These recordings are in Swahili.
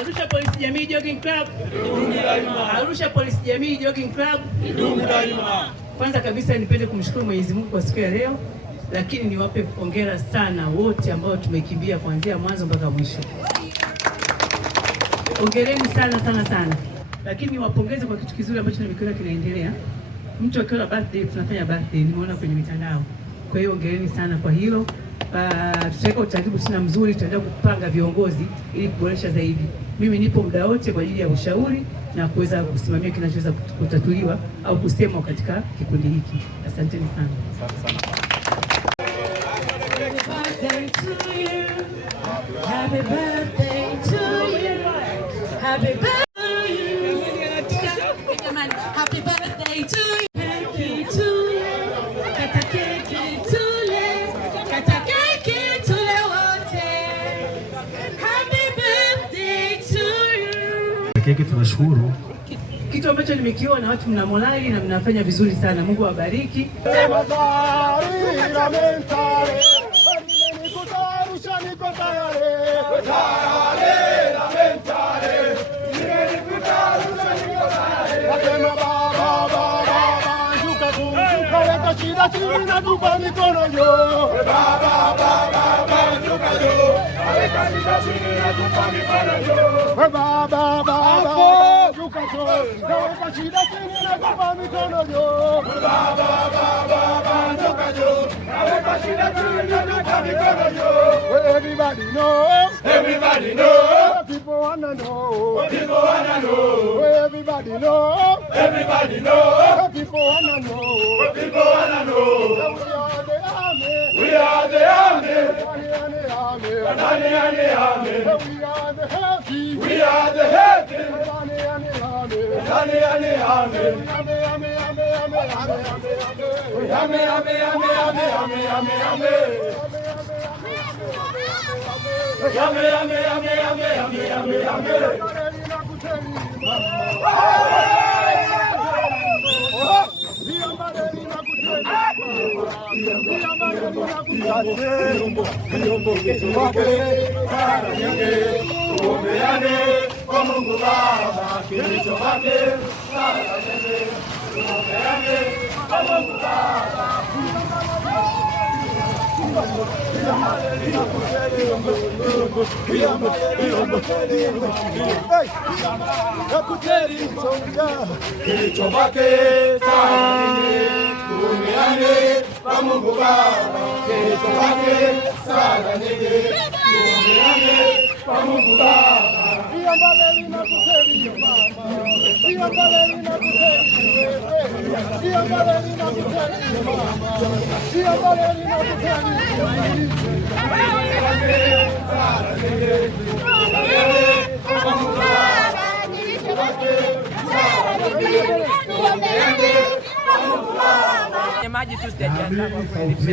Arusha Polisi Jamii Jogging Club. Arusha Polisi Jamii Jogging Club. Kwanza kabisa nipende kumshukuru Mwenyezi Mungu kwa siku ya leo, lakini niwape hongera sana wote ambao tumekimbia kuanzia mwanzo mpaka mwisho. Hongereni sana sana sana. Lakini niwapongeze kwa kitu kizuri ambacho nimekiona kinaendelea. Mtu akiwa na birthday tunafanya birthday, nimeona kwenye mitandao. Kwa hiyo hongereni sana kwa hilo. Tutaweka utaratibu sana mzuri, tutaendelea kupanga viongozi ili kuboresha zaidi. Mimi nipo muda wote kwa ajili ya ushauri na kuweza kusimamia kinachoweza kutatuliwa au kusemwa katika kikundi hiki. Asanteni sana. Happy birthday to you. Happy birthday to you. Happy birthday to you. Happy to you. Kata keki tule. Kata keki tule wote. Happy birthday to you. Keki tunashukuru. Kitu ambacho nimekiona watu mna morali na mnafanya vizuri sana. Mungu awabariki. Everybody know, everybody know, people wanna know, people wanna know, everybody know, everybody know, people wanna know, people wanna know. We are the army, we are the army, we are the heavy, we are the heavy, kwa Mungu Baba kilicho wake kwa Mungu Baba. Kilicho wake tuombeane kwa Mungu Baba, kilicho wake sala nyingi, tuombeane kwa Mungu Baba. Maji tu sijajiandaa kwa kweli.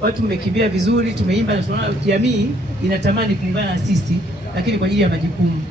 Watu mmekimbia vizuri, tumeimba na tunaona jamii inatamani kuungana na sisi, lakini kwa ajili ya majukumu